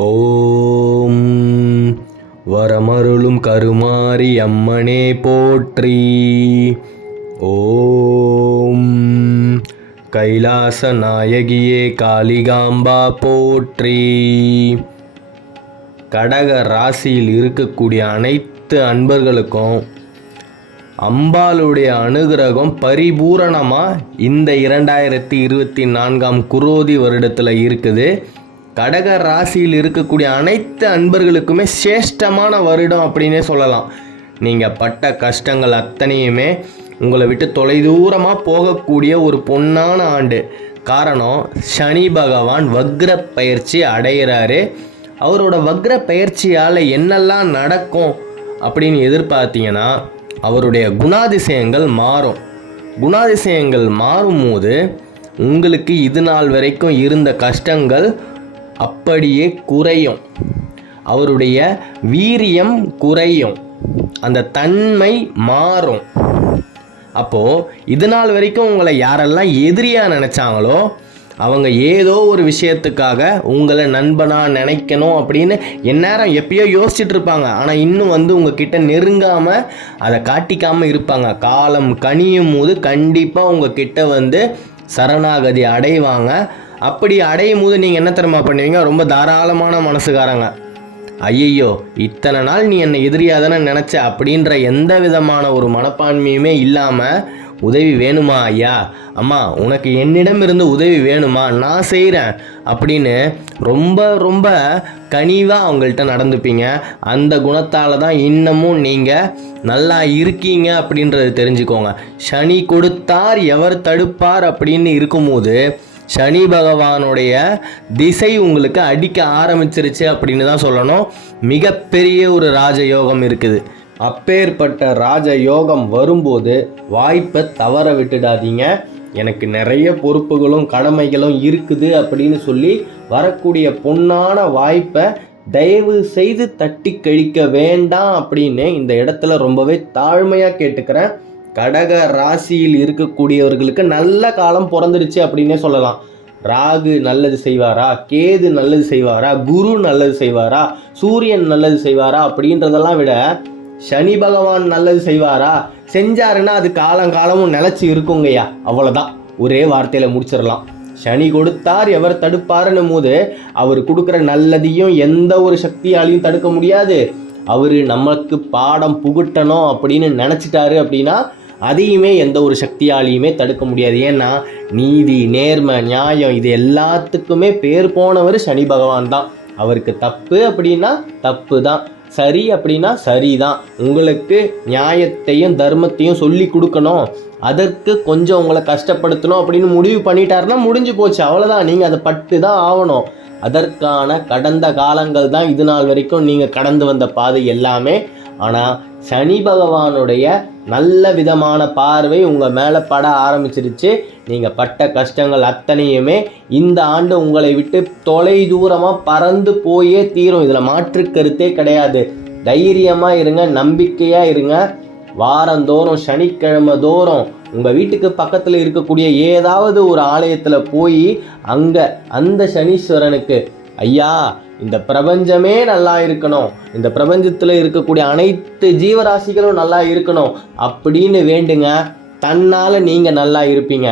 ஓம் வரமருளும் கருமாரி அம்மனே போற்றி. ஓம் கைலாச நாயகியே காளிகாம்பா போற்றி. கடக ராசியில் இருக்கக்கூடிய அனைத்து அன்பர்களுக்கும் அம்பாளுடைய அனுகிரகம் பரிபூரணமாக இந்த 2024 குரோதி வருடத்தில் இருக்குது. கடக ராசியில் இருக்கக்கூடிய அனைத்து அன்பர்களுக்குமே சிரேஷ்டமான வருடம் அப்படின்னே சொல்லலாம். நீங்கள் பட்ட கஷ்டங்கள் அத்தனையுமே உங்களை விட்டு தொலைதூரமாக போகக்கூடிய ஒரு பொன்னான ஆண்டு. காரணம், சனி பகவான் வக்ர பயிற்சி அடைகிறாரு. அவரோட வக்ர பயிற்சியால் என்னெல்லாம் நடக்கும் அப்படின்னு எதிர்பார்த்தீங்கன்னா, அவருடைய குணாதிசயங்கள் மாறும். குணாதிசயங்கள் மாறும்போது உங்களுக்கு இது நாள் வரைக்கும் இருந்த கஷ்டங்கள் அப்படியே குறையும். அவருடைய வீரியம் குறையும், அந்த தன்மை மாறும். அப்போது இது நாள் வரைக்கும் உங்களை யாரெல்லாம் எதிரியாக நினச்சாங்களோ அவங்க ஏதோ ஒரு விஷயத்துக்காக உங்களை நண்பனாக நினைக்கணும் அப்படின்னு எந்நேரம் எப்பயோ யோசிச்சுட்டு இருப்பாங்க. ஆனால் இன்னும் உங்ககிட்ட நெருங்காமல் அதை காட்டிக்காமல் இருப்பாங்க. காலம் கனியும் போது கண்டிப்பாக உங்ககிட்ட சரணாகதி அடைவாங்க. அப்படி அடையும் போது நீங்கள் என்ன தெரியுமா பண்ணுவீங்க? ரொம்ப தாராளமான மனசுக்காரங்க. ஐயையோ, இத்தனை நாள் நீ என்னை எதிரியாக தானே நினச்ச அப்படின்ற எந்த விதமான ஒரு மனப்பான்மையுமே இல்லாமல், உதவி வேணுமா ஐயா, அம்மா உனக்கு என்னிடமிருந்து உதவி வேணுமா, நான் செய்கிறேன் அப்படின்னு ரொம்ப ரொம்ப கனிவாக அவங்கள்ட்ட நடந்துப்பீங்க. அந்த குணத்தால் தான் இன்னமும் நீங்கள் நல்லா இருக்கீங்க அப்படின்றது தெரிஞ்சுக்கோங்க. சனி கொடுத்தார் எவர் தடுப்பார் அப்படின்னு இருக்கும்போது சனி பகவானுடைய திசை உங்களுக்கு அடிக்க ஆரம்பிச்சிருச்சு அப்படின்னு தான் சொல்லணும். மிகப்பெரிய ஒரு ராஜயோகம் இருக்குது. அப்பேற்பட்ட ராஜயோகம் வரும்போது வாய்ப்பை தவற விட்டுடாதீங்க. எனக்கு நிறைய பொறுப்புகளும் கடமைகளும் இருக்குது அப்படின்னு சொல்லி வரக்கூடிய பொன்னான வாய்ப்பை தயவு செய்து தட்டி கழிக்க வேண்டாம் அப்படின்னு இந்த இடத்துல ரொம்பவே தாழ்மையாக கேட்டுக்கிறேன். கடக ராசியில் இருக்கக்கூடியவர்களுக்கு நல்ல காலம் பிறந்துடுச்சு அப்படின்னே சொல்லலாம். ராகு நல்லது செய்வாரா, கேது நல்லது செய்வாரா, குரு நல்லது செய்வாரா, சூரியன் நல்லது செய்வாரா அப்படின்றதெல்லாம் விட சனி பகவான் நல்லது செய்வாரா, செஞ்சாருன்னா அது காலங்காலமும் நிலச்சி இருக்குங்கய்யா. அவ்வளோதான், ஒரே வார்த்தையில் முடிச்சிடலாம். சனி கொடுத்தார் எவர் தடுப்பாருன்னும் போது அவர் கொடுக்குற நல்லதையும் எந்த ஒரு சக்தியாலையும் தடுக்க முடியாது. அவர் நமக்கு பாடம் புகட்டணும் அப்படின்னு நினச்சிட்டாரு அப்படின்னா அதையுமே எந்த ஒரு சக்தியாலையுமே தடுக்க முடியாது. ஏன்னா நீதி, நேர்மை, நியாயம் இது எல்லாத்துக்குமே பேர் போனவர் சனி பகவான் தான். அவருக்கு தப்பு அப்படின்னா தப்பு தான், சரி அப்படின்னா சரி தான். உங்களுக்கு நியாயத்தையும் தர்மத்தையும் சொல்லி கொடுக்கணும், அதற்கு கொஞ்சம் உங்களை கஷ்டப்படுத்தணும் அப்படின்னு முடிவு பண்ணிட்டாருன்னா முடிஞ்சு போச்சு, அவ்வளோதான். நீங்கள் அதை பட்டு தான் ஆகணும். அதற்கான கடந்த காலங்கள் தான் இது நாள் வரைக்கும் நீங்கள் கடந்து வந்த பாதை எல்லாமே. ஆனால் சனி பகவானுடைய நல்ல விதமான பார்வை உங்கள் மேலே பட ஆரம்பிச்சிருச்சு. நீங்கள் பட்ட கஷ்டங்கள் அத்தனையுமே இந்த ஆண்டு உங்களை விட்டு தொலை தூரமாக பறந்து போயே தீரும். இதில் மாற்று கருத்தே கிடையாது. தைரியமாக இருங்க, நம்பிக்கையாக இருங்க. வாரந்தோறும் சனிக்கிழமை தோறும் உங்கள் வீட்டுக்கு பக்கத்தில் இருக்கக்கூடிய ஏதாவது ஒரு ஆலயத்தில் போய் அங்கே அந்த சனீஸ்வரனுக்கு, ஐயா இந்த பிரபஞ்சமே நல்லா இருக்கணும், இந்த பிரபஞ்சத்தில் இருக்கக்கூடிய அனைத்து ஜீவராசிகளும் நல்லா இருக்கணும் அப்படின்னு வேண்டுங்க. தன்னால் நீங்கள் நல்லா இருப்பீங்க.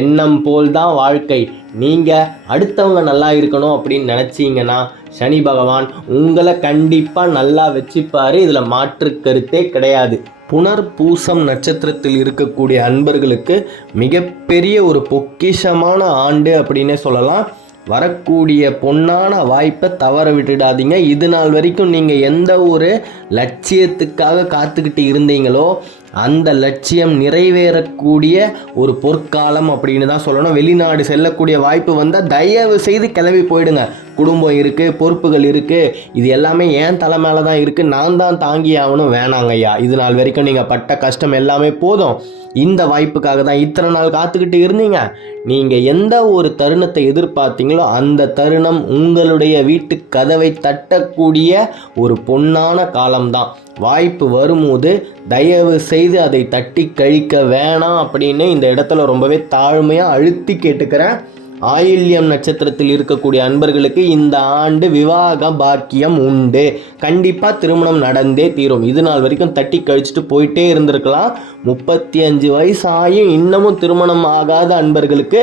எண்ணம் போல் தான் வாழ்க்கை. நீங்கள் அடுத்தவங்க நல்லா இருக்கணும் அப்படின்னு நினச்சிங்கன்னா சனி பகவான் உங்களை கண்டிப்பாக நல்லா வச்சுப்பார். இதில் மாற்று கருத்தே கிடையாது. புனர்பூசம் நட்சத்திரத்தில் இருக்கக்கூடிய அன்பர்களுக்கு மிகப்பெரிய ஒரு பொக்கிஷமான ஆண்டு அப்படின்னே சொல்லலாம். வரக்கூடிய பொன்னான வாய்ப்பை தவற விட்டுடாதீங்க. இது நாள் வரைக்கும் நீங்கள் எந்த ஒரு லட்சியத்துக்காக காத்துக்கிட்டு இருந்தீங்களோ அந்த லட்சியம் நிறைவேறக்கூடிய ஒரு பொற்காலம் அப்படின்னு தான் சொல்லணும். வெளிநாடு செல்லக்கூடிய வாய்ப்பு வந்தால் தயவு செய்து கிளம்பி போயிடுங்க. குடும்பம் இருக்குது, பொறுப்புகள் இருக்குது, இது எல்லாமே ஏன் தலை மேலே தான் இருக்குது, நான் தான் தாங்கி ஆகணும், வேணாங்க ஐயா. இது நாள் வரைக்கும் நீங்கள் பட்ட கஷ்டம் எல்லாமே போதும். இந்த வாய்ப்புக்காக தான் இத்தனை நாள் காத்துக்கிட்டு இருந்தீங்க. நீங்கள் எந்த ஒரு தருணத்தை எதிர்பார்த்தீங்களோ அந்த தருணம் உங்களுடைய வீட்டு கதவை தட்டக்கூடிய ஒரு பொன்னான காலம்தான். வாய்ப்பு வரும்போது தயவு செய்து அதை தட்டி கழிக்க வேணாம் அப்படின்னு இந்த இடத்துல ரொம்பவே தாழ்மையாக அழுத்தி கேட்டுக்கிறேன். ஆயில்யம் நட்சத்திரத்தில் இருக்கக்கூடிய அன்பர்களுக்கு இந்த ஆண்டு விவாக பாக்கியம் உண்டு. கண்டிப்பாக திருமணம் நடந்தே தீரும். இது நாள் வரைக்கும் தட்டி கழிச்சுட்டு போயிட்டே இருந்திருக்கலாம். 35 வயசு ஆகியும் இன்னமும் திருமணம் ஆகாத அன்பர்களுக்கு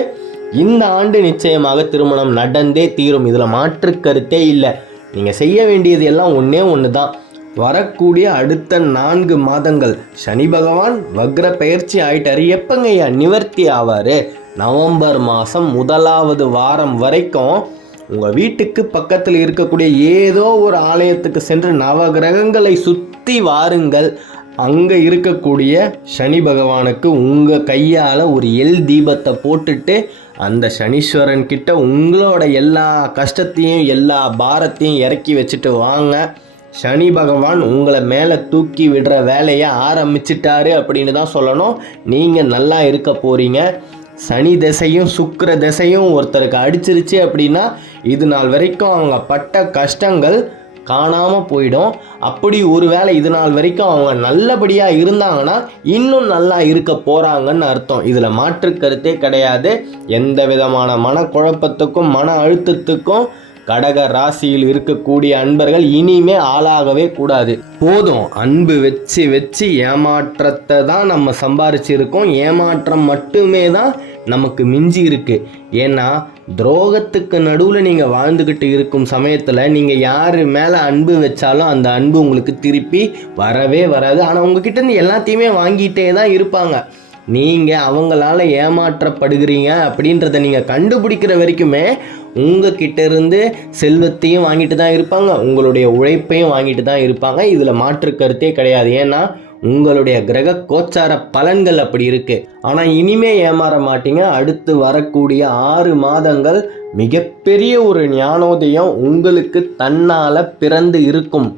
இந்த ஆண்டு நிச்சயமாக திருமணம் நடந்தே தீரும். இதில் மாற்று கருத்தே இல்லை. நீங்கள் செய்ய வேண்டியது எல்லாம் ஒன்று தான். வரக்கூடிய அடுத்த 4 மாதங்கள் சனி பகவான் வக்ர பயிற்சி ஆயிட்டாரு. எப்பங்கய்யா நிவர்த்தி ஆவார்? நவம்பர் மாதம் 1வது வாரம் வரைக்கும் உங்கள் வீட்டுக்கு பக்கத்தில் இருக்கக்கூடிய ஏதோ ஒரு ஆலயத்துக்கு சென்று நவகிரகங்களை சுற்றி வாருங்கள். அங்கே இருக்கக்கூடிய சனி பகவானுக்கு உங்கள் கையால் ஒரு எல் தீபத்தை போட்டுட்டு அந்த சனீஸ்வரன் கிட்ட உங்களோட எல்லா கஷ்டத்தையும் எல்லா பாரத்தையும் இறக்கி வச்சுட்டு வாங்க. சனி பகவான் உங்களை மேலே தூக்கி விடுற வேலையை ஆரம்பிச்சிட்டாரு அப்படின்னு தான் சொல்லணும். நீங்கள் நல்லா இருக்க போகிறீங்க. சனி திசையும் சுக்கிர திசையும் ஒருத்தருக்கு அடிச்சிருச்சு அப்படின்னா இது நாள் வரைக்கும் அவங்க பட்ட கஷ்டங்கள் காணாமல் போயிடும். அப்படி ஒரு வேளை இது நாள் வரைக்கும் அவங்க நல்லபடியாக இருந்தாங்கன்னா இன்னும் நல்லா இருக்க போகிறாங்கன்னு அர்த்தம். இதில் மாற்று கருத்தே கிடையாது. எந்த விதமான மனக்குழப்பத்துக்கும் மன அழுத்தத்துக்கும் கடக ராசியில் இருக்கக்கூடிய அன்பர்கள் இனிமே ஆளாகவே கூடாது. போதும், அன்பு வச்சு வச்சு ஏமாற்றத்தை தான் நம்ம சம்பாரிச்சிருக்கோம். ஏமாற்றம் மட்டுமே தான் நமக்கு மிஞ்சி இருக்கு. ஏன்னா துரோகத்துக்கு நடுவில் நீங்கள் வாழ்ந்துக்கிட்டு இருக்கும் சமயத்தில் நீங்கள் யார் மேலே அன்பு வச்சாலும் அந்த அன்பு உங்களுக்கு திருப்பி வரவே வராது. ஆனால் உங்ககிட்ட எல்லாத்தையுமே வாங்கிட்டே தான் இருப்பாங்க. நீங்கள் அவங்களால ஏமாற்றப்படுகிறீங்க அப்படின்றத நீங்கள் கண்டுபிடிக்கிற வரைக்குமே உங்ககிட்ட இருந்து செல்வத்தையும் வாங்கிட்டு தான் இருப்பாங்க, உங்களுடைய உழைப்பையும் வாங்கிட்டு தான் இருப்பாங்க. இதில் மாற்று கருத்தே கிடையாது. ஏன்னா உங்களுடைய கிரக கோச்சார பலன்கள் அப்படி இருக்குது. ஆனால் இனிமே ஏமாற மாட்டீங்க. அடுத்து வரக்கூடிய 6 மாதங்கள் மிகப்பெரிய ஒரு ஞானோதயம் உங்களுக்கு தன்னால் பிறந்து இருக்கும்.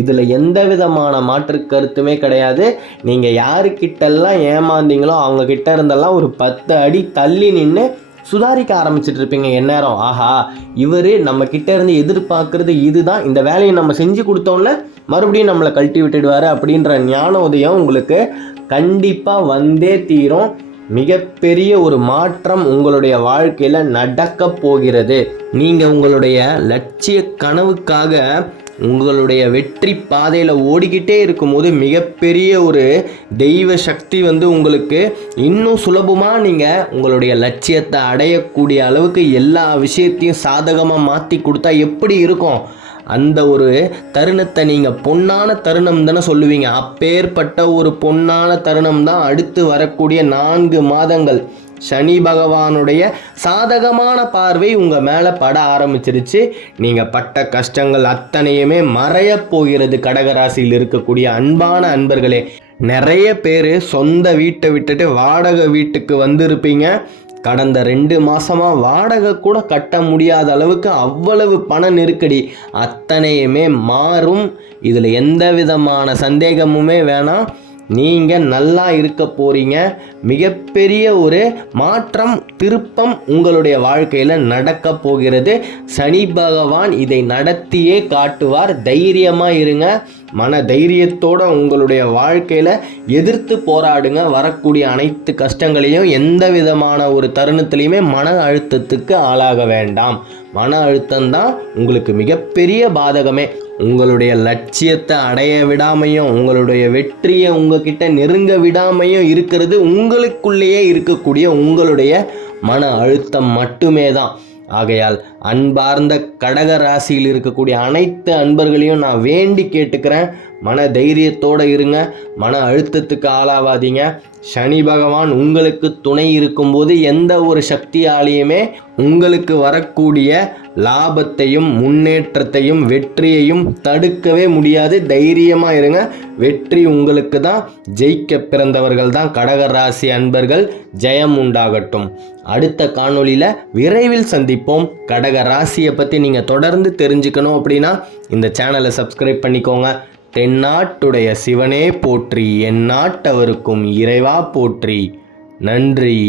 இதில் எந்த விதமான மாற்று கருத்துமே கிடையாது. நீங்கள் யாருக்கிட்டெல்லாம் ஏமாந்தீங்களோ அவங்கக்கிட்ட இருந்தெல்லாம் ஒரு 10 அடி தள்ளி நின்று சுதாரிக்க ஆரம்பிச்சிட்டு இருப்பீங்க. எந்நேரம் ஆஹா இவர் நம்ம கிட்ட இருந்து எதிர்பார்க்கறது இதுதான், இந்த வேலையை நம்ம செஞ்சு கொடுத்தோன்னே மறுபடியும் நம்மளை கழட்டி விட்டுடுவார் அப்படின்ற ஞானோதயம் உங்களுக்கு கண்டிப்பாக வந்தே தீரும். மிகப்பெரிய ஒரு மாற்றம் உங்களுடைய வாழ்க்கையில் நடக்க போகிறது. நீங்கள் உங்களுடைய லட்சிய கனவுக்காக உங்களுடைய வெற்றி பாதையில் ஓடிக்கிட்டே இருக்கும்போது மிகப்பெரிய ஒரு தெய்வ சக்தி உங்களுக்கு இன்னும் சுலபமாக நீங்கள் உங்களுடைய லட்சியத்தை அடையக்கூடிய அளவுக்கு எல்லா விஷயத்தையும் சாதகமாக மாற்றி கொடுத்தா எப்படி இருக்கும்? அந்த ஒரு தருணத்தை நீங்கள் பொன்னான தருணம் தானே சொல்லுவீங்க. அப்பேற்பட்ட ஒரு பொன்னான தருணம் தான் அடுத்து வரக்கூடிய 4 மாதங்கள். சனி பகவானுடைய சாதகமான பார்வை உங்கள் மேலே பட ஆரம்பிச்சிருச்சு. நீங்கள் பட்ட கஷ்டங்கள் அத்தனையுமே மறையப் போகிறது. கடகராசியில் இருக்கக்கூடிய அன்பான அன்பர்களே, நிறைய பேர் சொந்த வீட்டை விட்டுட்டு வாடகை வீட்டுக்கு வந்திருப்பீங்க. கடந்த 2 மாதமாக வாடகை கூட கட்ட முடியாத அளவுக்கு அவ்வளவு பண நெருக்கடி அத்தனையுமே மாறும். இதில் எந்த விதமான சந்தேகமுமே வேணாம். நீங்கள் நல்லா இருக்க போகிறீங்க. மிகப்பெரிய ஒரு மாற்றம் திருப்பம் உங்களுடைய வாழ்க்கையில் நடக்க போகிறது. சனி பகவான் இதை நடத்தியே காட்டுவார். தைரியமாக இருங்க. மன தைரியத்தோடு உங்களுடைய வாழ்க்கையில் எதிர்த்து போராடுங்க. வரக்கூடிய அனைத்து கஷ்டங்களையும் எந்த விதமான ஒரு தருணத்துலையுமே மன அழுத்தத்துக்கு ஆளாக வேண்டாம். மன அழுத்தம்தான் உங்களுக்கு மிகப்பெரிய பாதகமே. உங்களுடைய லட்சியத்தை அடைய விடாமையும் உங்களுடைய வெற்றியை உங்ககிட்ட நெருங்க விடாமையும் இருக்கிறது உங்களுக்குள்ளேயே இருக்கக்கூடிய உங்களுடைய மன அழுத்தம் மட்டுமே தான். ஆகையால் அன்பார்ந்த கடக ராசியில் இருக்கக்கூடிய அனைத்து அன்பர்களையும் நான் வேண்டி கேட்டுக்கிறேன். மன தைரியத்தோடு இருங்க. மன அழுத்தத்துக்கு ஆளாவாதீங்க. சனி பகவான் உங்களுக்கு துணை இருக்கும்போது எந்த ஒரு சக்தியாலேயுமே உங்களுக்கு வரக்கூடிய லாபத்தையும் முன்னேற்றத்தையும் வெற்றியையும் தடுக்கவே முடியாது. தைரியமாக இருங்க. வெற்றி உங்களுக்கு தான். ஜெயிக்க பிறந்தவர்கள் தான் கடகராசி அன்பர்கள். ஜெயம் உண்டாகட்டும். அடுத்த காணொளியில் விரைவில் சந்திப்போம். கடக ராசியை பற்றி நீங்கள் தொடர்ந்து தெரிஞ்சுக்கணும் அப்படின்னா இந்த சேனலை சப்ஸ்கிரைப் பண்ணிக்கோங்க. தென்னாட்டுடைய சிவனே போற்றி, எந்நாட்டவருக்கும் இறைவா போற்றி. நன்றி.